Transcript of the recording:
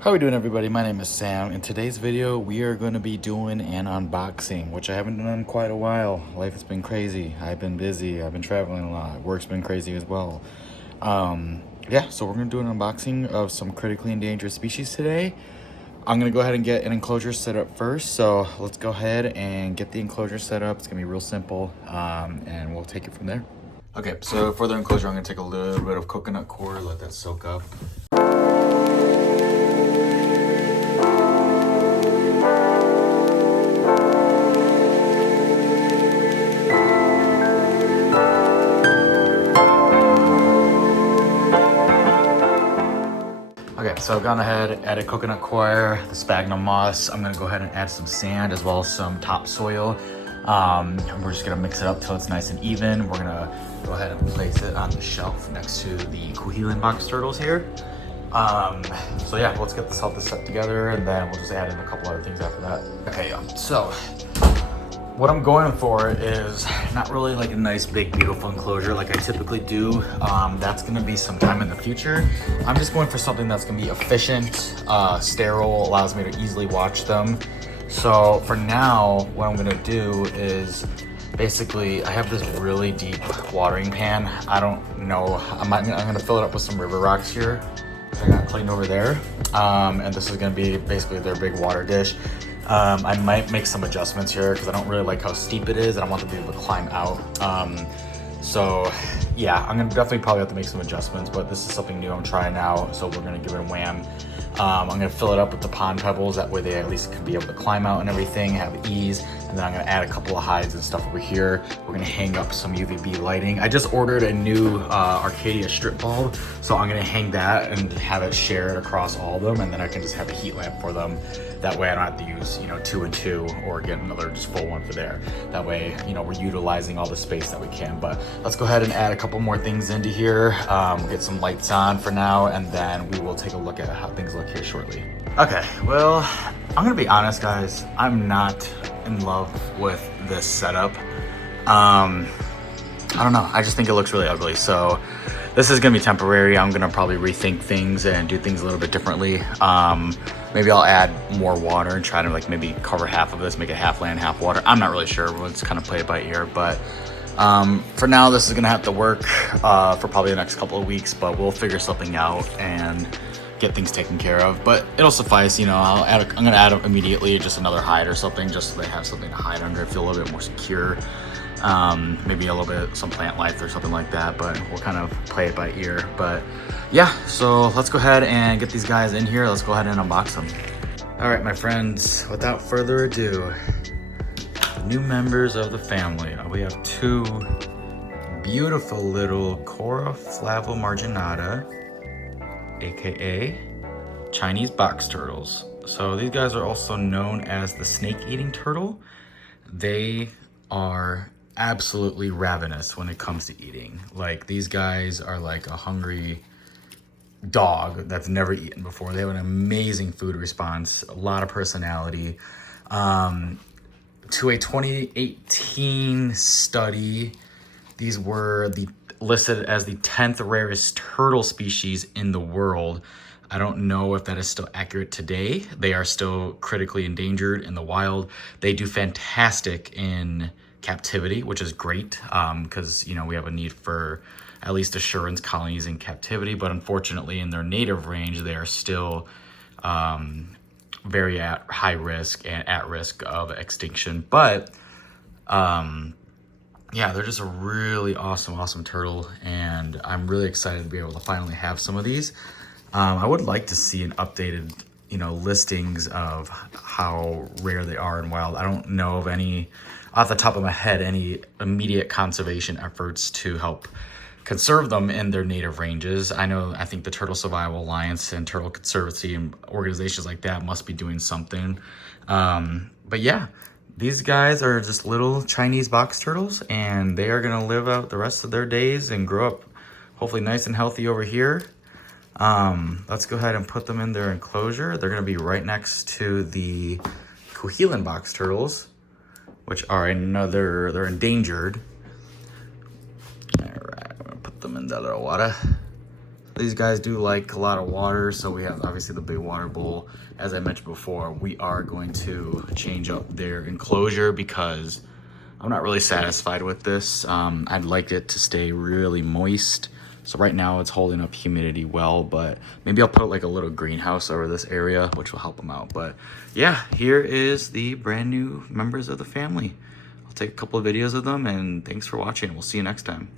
How we doing, everybody? My name is Sam. In today's video we are going to be doing an unboxing, which I haven't done in quite a while. Life has been crazy. I've been busy. I've been traveling a lot. Work's been crazy as well. Yeah, so we're going to do an unboxing of some critically endangered species today. I'm going to go ahead and get an enclosure set up first, so let's go ahead and get the enclosure set up. It's going to be real simple, and we'll take it from there. Okay, so for the enclosure I'm going to take a little bit of coconut cord, let that soak up. Okay, so I've gone ahead, added coconut coir, the sphagnum moss. I'm gonna go ahead and add some sand as well as some topsoil. And we're just gonna mix it up till it's nice and even. We're gonna go ahead and place it on the shelf next to the Kuhilan box turtles here. So yeah, let's get this all set together and then we'll just add in a couple other things after that. Okay, so what I'm going for is not really like a nice, big, beautiful enclosure like I typically do. That's gonna be sometime in the future. I'm just going for something that's gonna be efficient, sterile, allows me to easily watch them. So for now, what I'm gonna do is basically, I have this really deep watering pan. I don't know, I'm gonna fill it up with some river rocks here. I got cleaned over there. And this is gonna be basically their big water dish. I might make some adjustments here because I don't really like how steep it is and I want to be able to climb out. So yeah, I'm gonna definitely probably have to make some adjustments, but this is something new I'm trying out, so we're gonna give it a wham. I'm gonna fill it up with the pond pebbles, that way they at least can be able to climb out and everything, have ease. And then I'm gonna add a couple of hides and stuff over here. We're gonna hang up some UVB lighting. I just ordered a new Arcadia strip bulb, so I'm gonna hang that and have it shared across all of them, and then I can just have a heat lamp for them. That way I don't have to use, 2 and 2 or get another just full one for there. That way, we're utilizing all the space that we can. But let's go ahead and add a couple more things into here. Get some lights on for now, and then we will take a look at how things look here shortly. Okay, well, I'm gonna be honest, guys. I'm not in love with this setup. I don't know, I just think it looks really ugly. So this is gonna be temporary. I'm gonna probably rethink things and do things a little bit differently. Maybe I'll add more water and try to maybe cover half of this, make it half land, half water. I'm not really sure. We'll just kind of play it by ear. But for now, this is gonna have to work for probably the next couple of weeks, but we'll figure something out and get things taken care of. But it'll suffice, I'm gonna add immediately just another hide or something, just so they have something to hide under, feel a little bit more secure. Maybe a little bit some plant life or something like that, but we'll kind of play it by ear. But yeah, so let's go ahead and get these guys in here. Let's go ahead and unbox them. All right, my friends, without further ado, the new members of the family. We have two beautiful little Cora flavomarginata, aka Chinese box turtles. So these guys are also known as the snake-eating turtle. They are absolutely ravenous when it comes to eating. Like, these guys are like a hungry dog that's never eaten before. They have an amazing food response, a lot of personality. To a 2018 study, these were listed as the 10th rarest turtle species in the world. I don't know if that is still accurate today. They are still critically endangered in the wild. They do fantastic in captivity, which is great, because we have a need for at least assurance colonies in captivity. But unfortunately, in their native range, they are still very at high risk and at risk of extinction. But yeah, they're just a really awesome turtle, and I'm really excited to be able to finally have some of these. I would like to see an updated, listings of how rare they are in wild. I don't know of any, off the top of my head, any immediate conservation efforts to help conserve them in their native ranges. I think the Turtle Survival Alliance and Turtle Conservancy and organizations like that must be doing something. But yeah, these guys are just little Chinese box turtles, and they are gonna live out the rest of their days and grow up hopefully nice and healthy over here. Let's go ahead and put them in their enclosure. They're gonna be right next to the Kuhilan box turtles, which are they're endangered. All right, I'm gonna put them in that little water. These guys do like a lot of water, so we have obviously the big water bowl. As I mentioned before, we are going to change up their enclosure because I'm not really satisfied with this. I'd like it to stay really moist. So right now it's holding up humidity well, but maybe I'll put like a little greenhouse over this area, which will help them out. But yeah, here is the brand new members of the family. I'll take a couple of videos of them, and thanks for watching. We'll see you next time.